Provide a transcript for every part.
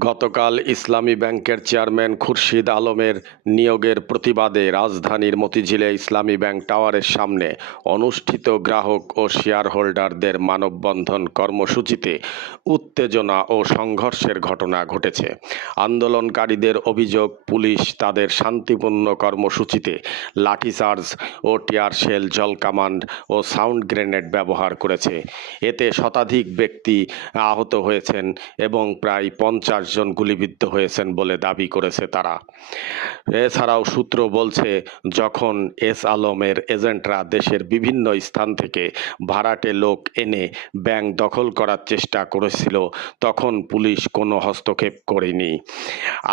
গতকাল ইসলামী ব্যাংকের চেয়ারম্যান খুরশিদ আলমের নিয়োগের প্রতিবাদে রাজধানীর মতিঝিলে ইসলামী ব্যাংক টাওয়ারের সামনে অনুষ্ঠিত গ্রাহক ও শেয়ার হোল্ডারদের মানববন্ধন কর্মসূচিতে উত্তেজনা ও সংঘর্ষের ঘটনা ঘটেছে। আন্দোলনকারীদের অভিযোগ, পুলিশ তাদের শান্তিপূর্ণ কর্মসূচিতে লাঠিচার্জ ও টিয়ার শেল, জলকামান ও সাউন্ড গ্রেনেড ব্যবহার করেছে। এতে শতাধিক ব্যক্তি আহত হয়েছেন এবং প্রায় 50 জন গুলিবিদ্ধ হয়েছেন বলে দাবি করেছে তারা। এছাড়াও সূত্র বলছে, যখন এস আলমের এজেন্টরা দেশের বিভিন্ন স্থান থেকে ভাড়াটে লোক এনে ব্যাংক দখল করার চেষ্টা করেছিল, তখন পুলিশ কোনো হস্তক্ষেপ করেনি।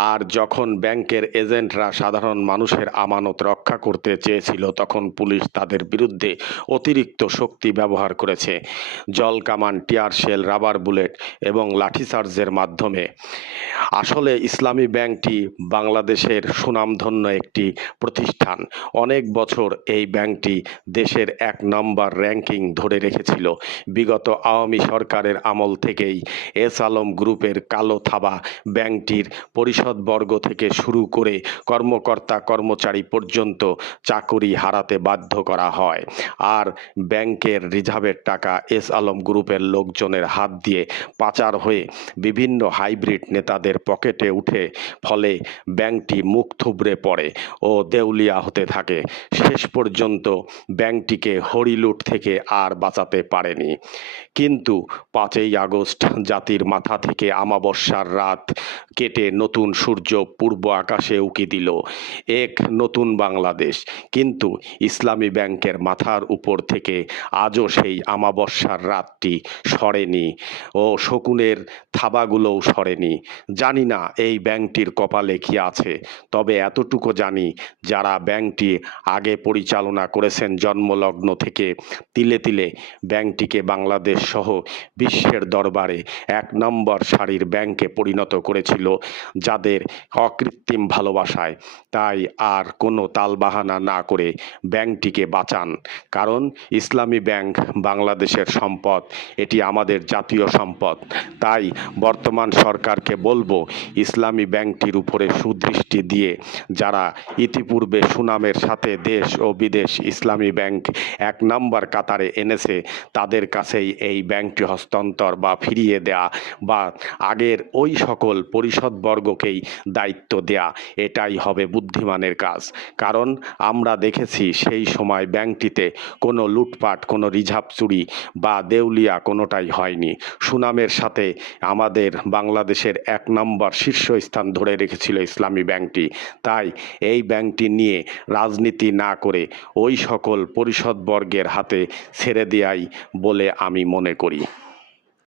আর যখন ব্যাংকের এজেন্টরা সাধারণ মানুষের আমানত রক্ষা করতে চেয়েছিল, তখন পুলিশ তাদের বিরুদ্ধে অতিরিক্ত শক্তি ব্যবহার করেছে, জলকামান, টিয়ার শেল, রাবার বুলেট এবং লাঠিচার্জের মাধ্যমে। আসলে ইসলামী ব্যাংকটি বাংলাদেশের সুনামধন্য একটি প্রতিষ্ঠান। অনেক বছর এই ব্যাংকটি দেশের 1 নম্বর র্যাঙ্কিং ধরে রেখেছিল। বিগত আওয়ামী সরকারের আমল থেকেই এস আলম গ্রুপের কালো থাবা ব্যাংকটির পরিষদবর্গ থেকে শুরু করে কর্মকর্তা কর্মচারী পর্যন্ত চাকুরি হারাতে বাধ্য করা হয়। আর ব্যাংকের রিজার্ভের টাকা এস আলম গ্রুপের লোকজনের হাত দিয়ে পাচার হয়ে বিভিন্ন হাইব্রিড নেতাদের পকেটে উঠে, ফলে ব্যাংকটি মুখ থুবড়ে পড়ে ও দেউলিয়া হতে থাকে। শেষ পর্যন্ত ব্যাংকটিকে হরিলুট থেকে আর বাঁচাতে পারেনি। কিন্তু 5ই আগস্ট জাতির মাথা থেকে আমাবস্যার রাত কেটে নতুন সূর্য পূর্ব আকাশে উকি দিল, এক নতুন বাংলাদেশ। কিন্তু ইসলামী ব্যাংকের মাথার উপর থেকে আজও সেই আমাবস্যার রাতটি সরেনি ও শকুনের থাবাগুলোও সরেনি। জানি না এই ব্যাংকটির কপালে কি আছে, তবে এতটুকু জানি, যারা ব্যাংকটি আগে পরিচালনা করেছেন জন্মলগ্ন থেকে তিলে তিলে ব্যাংকটিকে বাংলাদেশ সহ বিশ্বের দরবারে 1 নম্বর সারির ব্যাংকে পরিণত করেছিল যাদের অকৃত্রিম ভালোবাসায়। তাই আর কোনো তালবাহানা না করে ব্যাংকটিকে বাঁচান, কারণ ইসলামী ব্যাংক বাংলাদেশের সম্পদ, এটি আমাদের জাতীয় সম্পদ। তাই বর্তমান সরকারকে বলবো, ইসলামী ব্যাংকটির উপরে সুদৃষ্টি দিয়ে যারা ইতিপূর্বে সুনামের সাথে দেশ ও বিদেশ ইসলামী ব্যাংক 1 নম্বর কাতারে এনেছে, তাদের কাছেই এই ব্যাংকটি হস্তান্তর বা ফিরিয়ে দেয়া বা আগের ওই সকল পরিষদবর্গকেই দায়িত্ব দেয়া, এটাই হবে বুদ্ধিমানের কাজ। কারণ আমরা দেখেছি সেই সময় ব্যাংকটিতে কোনো লুটপাট, কোনো রিজার্ভ চুরি বা দেউলিয়া কোনোটাই হয়নি। সুনামের সাথে আমাদের বাংলাদেশের 1 নম্বর শীর্ষস্থান ধরে রেখেছিল ইসলামী ব্যাংকটি। তাই এই ব্যাংকটি নিয়ে রাজনীতি না করে ওই সকল পরিষদবর্গের হাতে ছেড়ে দেয়াই বলে আমি মনে করি।